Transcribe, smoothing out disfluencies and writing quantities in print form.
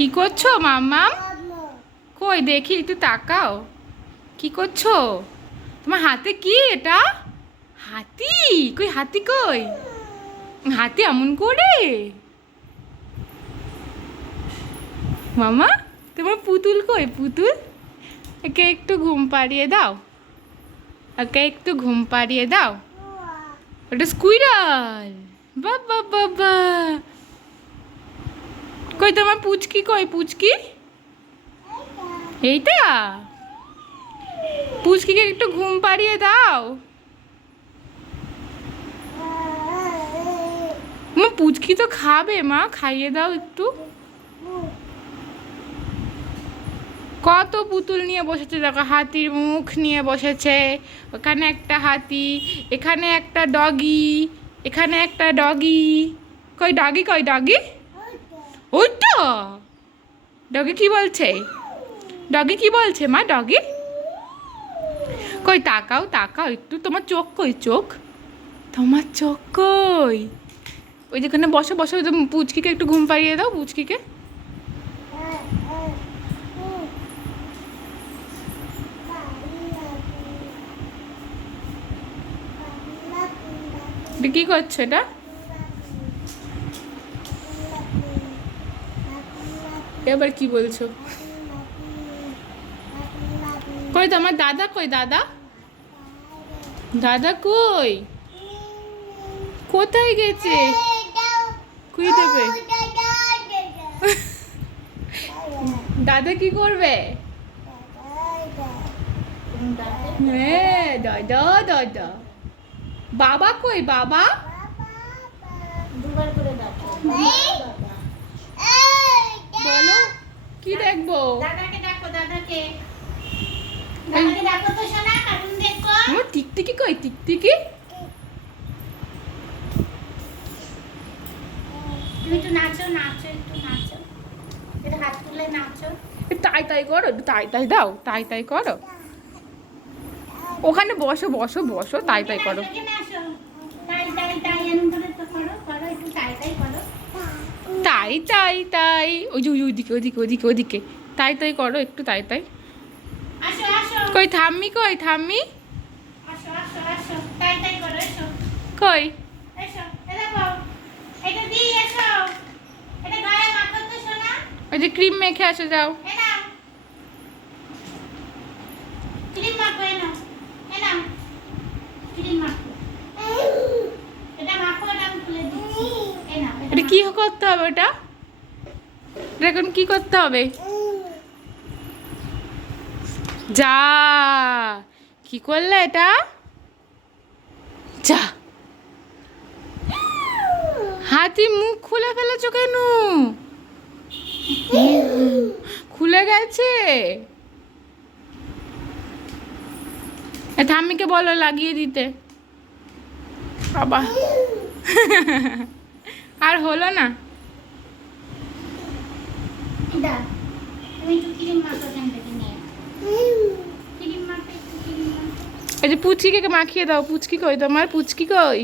কি করছো মাম্মাম? কই দেখি একটু তাকাও। কি করছো? তোমার হাতে কি এটা? হাতি? কই হাতি কই? হাতি এমন করে? মামা তোমার পুতুল কই পুতুল? একে একটু ঘুম পাড়িয়ে দাও। একে একটু ঘুম পাড়িয়ে দাও। ওটা স্কুইরাল। বাবা বাবা। কই তোমার পুচকি কই পুচকি? এইটা পুচকিকে একটু ঘুম পাড়িয়ে দাও। মা পুচকি তো খাবে, মা খাইয়ে দাও একটু। কত পুতুল নিয়ে বসেছে দেখো, হাতির মুখ নিয়ে বসেছে। ওখানে একটা হাতি, এখানে একটা ডগি, এখানে একটা ডগি। কই ডগি কই ডগি? ওইটা ডগি কি বলছে? ডগি কি বলছে মা ডগি? কই তাকাও তাকাও একটু, তোমার চোখ কই চোখ? তোমার চোখ কই? ওই যেখানে বসো বসো, ওই যে পুচকিকে একটু ঘুম পাড়িয়ে দাও পুচকিকে। এটা কি করছো এটা? এবার কি বলছো? কই তোমার দাদা কই দাদা? দাদা কই? কোথায় গেছে? কুই দেবে? দাদা কি করবে? হ্যাঁ দাদা দাদা। বাবা কই বাবা? বলো কি দেখবো? দাদাকে ডাকো দাদাকে। দাদাকে ডাকো তো সোনা, কার্টুন দেখো। আমার টিকটিকি কই টিকটিকি? তুমি একটু নাচো নাচো একটু নাচো, এটা হাত তুলে নাচো। তাই তাই করো, তাই তাই দাও, তাই তাই করো। ওখানে বসো বসো বসো, তাই তাই করো। এখানে আসো। তাই তাই তাই এরকম করে তো করো, করো একটু তাই তাই করো। তাই তাই তাই ওই যে ওইদিকে ওইদিকে ওইদিকে ওইদিকে তাই তাই করো একটু, তাই তাই। আসো আসো কই থাম্মি কই থাম্মি? আসো আসো আসো, তাই তাই করো, এসো কই? এসো। এ দেখো, এটা দিয়ে এসো, এটা গায়ে মাখো তো সোনা। ওই যে ক্রিম মেখে আসো যাও। এ নাও ক্রিম মাখো, এ নাও এ নাও ক্রিম মাখো। এটা মাখো, এটা আমি তুলে দিচ্ছি। এ নাও এটা কি করতে হবে? এটা এটা এখন কি করতে হবে? যা কি করলে এটা? যা হাতি মুখ খুলে ফেলেছো কেন? খুলে গেছে। ঠাম্মিকে বলো লাগিয়ে দিতে। বাবা আর হলো না। দা তুমি একটু ক্রিম মাখো, এখান থেকে নিয়ে ক্রিম মাখো, একটু ক্রিম মাখো। এই যে পুচকিকে মাখিয়ে দাও। পুচকি কই তোমার? পুচকি কই?